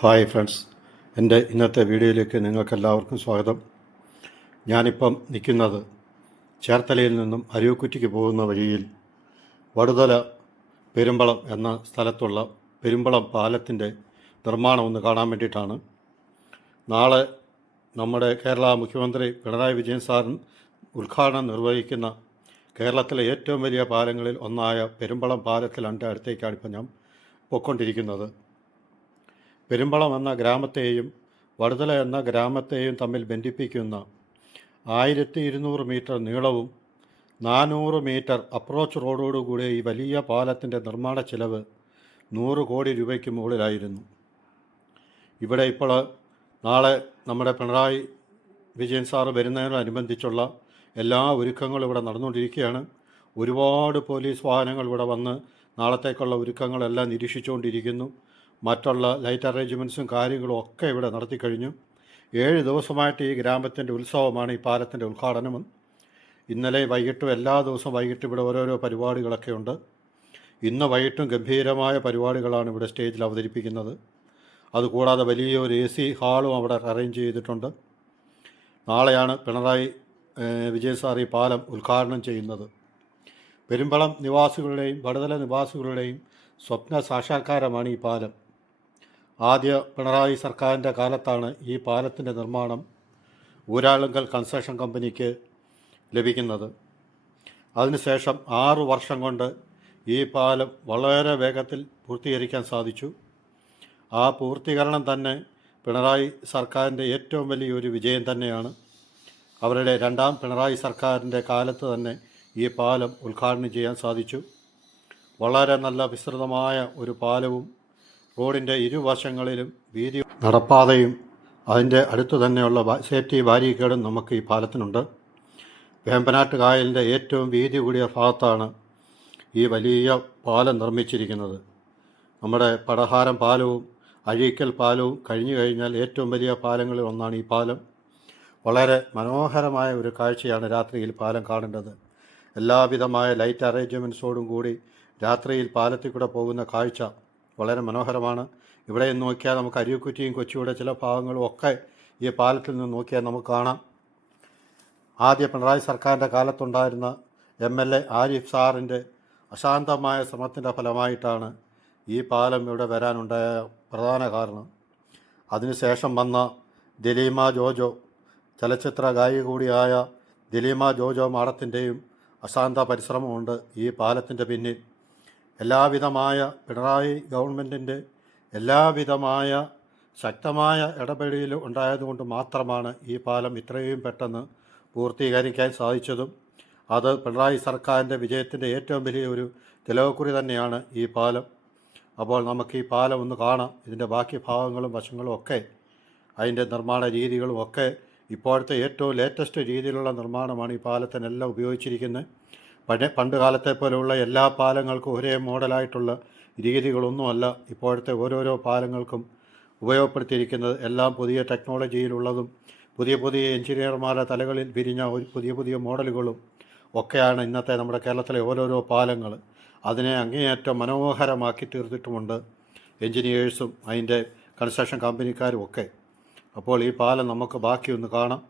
Hi friends, എൻ്റെ ഇന്നത്തെ വീഡിയോയിലേക്ക് നിങ്ങൾക്കെല്ലാവർക്കും സ്വാഗതം. ഞാനിപ്പം നിൽക്കുന്നത് ചേർത്തലയിൽ നിന്നും അരുവിക്കുറ്റിക്ക് പോകുന്ന വഴിയിൽ വടുതല പെരുമ്പളം എന്ന സ്ഥലത്തുള്ള പെരുമ്പളം പാലത്തിൻ്റെ നിർമ്മാണം ഒന്ന് കാണാൻ വേണ്ടിയിട്ടാണ്. നാളെ നമ്മുടെ കേരള മുഖ്യമന്ത്രി പിണറായി വിജയൻ സാർ ഉദ്ഘാടനം നിർവഹിക്കുന്ന കേരളത്തിലെ ഏറ്റവും വലിയ പാലങ്ങളിൽ ഒന്നായ പെരുമ്പളം പാലത്തിൻ്റെ അടുത്തേക്കാണ് ഇപ്പം ഞാൻ പോയിക്കൊണ്ടിരിക്കുന്നത്. പെരുമ്പളം എന്ന ഗ്രാമത്തെയും വടുതല എന്ന ഗ്രാമത്തെയും തമ്മിൽ ബന്ധിപ്പിക്കുന്ന 1200 മീറ്റർ നീളവും 400 മീറ്റർ അപ്രോച്ച് റോഡോടുകൂടി ഈ വലിയ പാലത്തിൻ്റെ നിർമ്മാണ ചിലവ് 100 കോടി രൂപയ്ക്ക് മുകളിലായിരുന്നു. ഇവിടെ ഇപ്പോൾ നാളെ നമ്മുടെ പിണറായി വിജയൻ സാറ് വരുന്നതിനോടനുബന്ധിച്ചുള്ള എല്ലാ ഒരുക്കങ്ങളും ഇവിടെ നടന്നുകൊണ്ടിരിക്കുകയാണ്. ഒരുപാട് പോലീസ് വാഹനങ്ങൾ ഇവിടെ വന്ന് നാളത്തേക്കുള്ള ഒരുക്കങ്ങളെല്ലാം നിരീക്ഷിച്ചുകൊണ്ടിരിക്കുന്നു. മറ്റുള്ള ലൈറ്റ് അറേഞ്ച്മെൻറ്റ്സും കാര്യങ്ങളും ഒക്കെ ഇവിടെ നടത്തിക്കഴിഞ്ഞു. 7 ദിവസമായിട്ട് ഈ ഗ്രാമത്തിൻ്റെ ഉത്സവമാണ് ഈ പാലത്തിൻ്റെ ഉദ്ഘാടനം. ഇന്നലെ വൈകിട്ടും എല്ലാ ദിവസവും വൈകിട്ട് ഇവിടെ ഓരോരോ പരിപാടികളൊക്കെ ഉണ്ട്. ഇന്ന് വൈകിട്ടും ഗംഭീരമായ പരിപാടികളാണ് ഇവിടെ സ്റ്റേജിൽ അവതരിപ്പിക്കുന്നത്. അതുകൂടാതെ വലിയൊരു AC ഹാളും അവിടെ അറേഞ്ച് ചെയ്തിട്ടുണ്ട്. നാളെയാണ് പിണറായി വിജയൻ സാർ ഈ പാലം ഉദ്ഘാടനം ചെയ്യുന്നത്. പെരുമ്പളം നിവാസികളുടെയും വടുതല നിവാസികളുടെയും സ്വപ്ന സാക്ഷാത്കാരമാണ് ഈ പാലം. ആദ്യ പിണറായി സർക്കാരിൻ്റെ കാലത്താണ് ഈ പാലത്തിൻ്റെ നിർമ്മാണം ഊരാളുങ്കൽ കൺസ്ട്രക്ഷൻ കമ്പനിക്ക് ലഭിക്കുന്നത്. അതിനുശേഷം 6 വർഷം കൊണ്ട് ഈ പാലം വളരെ വേഗത്തിൽ പൂർത്തീകരിക്കാൻ സാധിച്ചു. ആ പൂർത്തീകരണം തന്നെ പിണറായി സർക്കാരിൻ്റെ ഏറ്റവും വലിയൊരു വിജയം തന്നെയാണ്. അവരുടെ രണ്ടാം പിണറായി സർക്കാരിൻ്റെ കാലത്ത് തന്നെ ഈ പാലം ഉദ്ഘാടനം ചെയ്യാൻ സാധിച്ചു. വളരെ നല്ല വിസ്തൃതമായ ഒരു പാലവും റോഡിൻ്റെ ഇരുവശങ്ങളിലും വീതി നടപ്പാതയും അതിൻ്റെ അടുത്തു തന്നെയുള്ള സേഫ്റ്റി ബാരിക്കേഡും നമുക്ക് ഈ പാലത്തിനുണ്ട്. വേമ്പനാട്ട് കായലിൻ്റെ ഏറ്റവും വീതി കൂടിയ ഭാഗത്താണ് ഈ വലിയ പാലം നിർമ്മിച്ചിരിക്കുന്നത്. നമ്മുടെ പടഹാരം പാലവും അഴീക്കൽ പാലവും കഴിഞ്ഞു കഴിഞ്ഞാൽ ഏറ്റവും വലിയ പാലങ്ങളിൽ ഒന്നാണ് ഈ പാലം. വളരെ മനോഹരമായ ഒരു കാഴ്ചയാണ് രാത്രിയിൽ പാലം കാണേണ്ടത്. എല്ലാവിധമായ ലൈറ്റ് അറേഞ്ച്മെൻറ്റ്സോടും കൂടി രാത്രിയിൽ പാലത്തിൽ കൂടെ പോകുന്ന കാഴ്ച വളരെ മനോഹരമാണ്. ഇവിടെ നിന്ന് നോക്കിയാൽ നമുക്ക് അരുവിക്കുറ്റിയും കൊച്ചിയുടെ ചില ഭാഗങ്ങളും ഒക്കെ ഈ പാലത്തിൽ നിന്ന് നോക്കിയാൽ നമുക്ക് കാണാം. ആദ്യ പിണറായി സർക്കാരിൻ്റെ കാലത്തുണ്ടായിരുന്ന MLA ആരിഫ് സാറിൻ്റെ അശാന്തമായ ശ്രമത്തിൻ്റെ ഫലമായിട്ടാണ് ഈ പാലം ഇവിടെ വരാനുണ്ടായ പ്രധാന കാരണം. അതിനുശേഷം വന്ന ദിലീമ ജോജോ, ചലച്ചിത്ര ഗായിക കൂടിയായ ദിലീമ ജോജോ മാഡത്തിൻ്റെയും അശാന്ത പരിശ്രമമുണ്ട് ഈ പാലത്തിൻ്റെ പിന്നിൽ. എല്ലാവിധമായ പിണറായി ഗവൺമെൻറ്റിൻ്റെ എല്ലാവിധമായ ശക്തമായ ഇടപെടൽ ഉണ്ടായതുകൊണ്ട് മാത്രമാണ് ഈ പാലം ഇത്രയും പെട്ടെന്ന് പൂർത്തീകരിക്കാൻ സാധിച്ചതും. അത് പിണറായി സർക്കാരിൻ്റെ വിജയത്തിൻ്റെ ഏറ്റവും വലിയൊരു തിലകക്കുറി തന്നെയാണ് ഈ പാലം. അപ്പോൾ നമുക്ക് ഈ പാലം ഒന്ന് കാണാം. ഇതിൻ്റെ ബാക്കി ഭാഗങ്ങളും വശങ്ങളും ഒക്കെ അതിൻ്റെ നിർമ്മാണ രീതികളും ഒക്കെ ഇപ്പോഴത്തെ ഏറ്റവും ലേറ്റസ്റ്റ് രീതിയിലുള്ള നിർമ്മാണമാണ് ഈ പാലത്തിനെല്ലാം ഉപയോഗിച്ചിരിക്കുന്നത്. പണ്ട് കാലത്തെ പോലെയുള്ള എല്ലാ പാലങ്ങൾക്കും ഒരേ മോഡലായിട്ടുള്ള രീതികളൊന്നുമല്ല ഇപ്പോഴത്തെ ഓരോരോ പാലങ്ങൾക്കും ഉപയോഗപ്പെടുത്തിയിരിക്കുന്നത്. എല്ലാം പുതിയ ടെക്നോളജിയിലുള്ളതും പുതിയ പുതിയ എഞ്ചിനീയർമാരുടെ തലകളിൽ വിരിഞ്ഞ പുതിയ പുതിയ മോഡലുകളും ഒക്കെയാണ് ഇന്നത്തെ നമ്മുടെ കേരളത്തിലെ ഓരോരോ പാലങ്ങൾ. അതിനെ അങ്ങേയറ്റം മനോഹരമാക്കി തീർത്തിട്ടുമുണ്ട് എഞ്ചിനീയേഴ്സും അതിൻ്റെ കൺസ്ട്രക്ഷൻ കമ്പനിക്കാരും ഒക്കെ. അപ്പോൾ ഈ പാലം നമുക്ക് ബാക്കി ഒന്ന് കാണാം.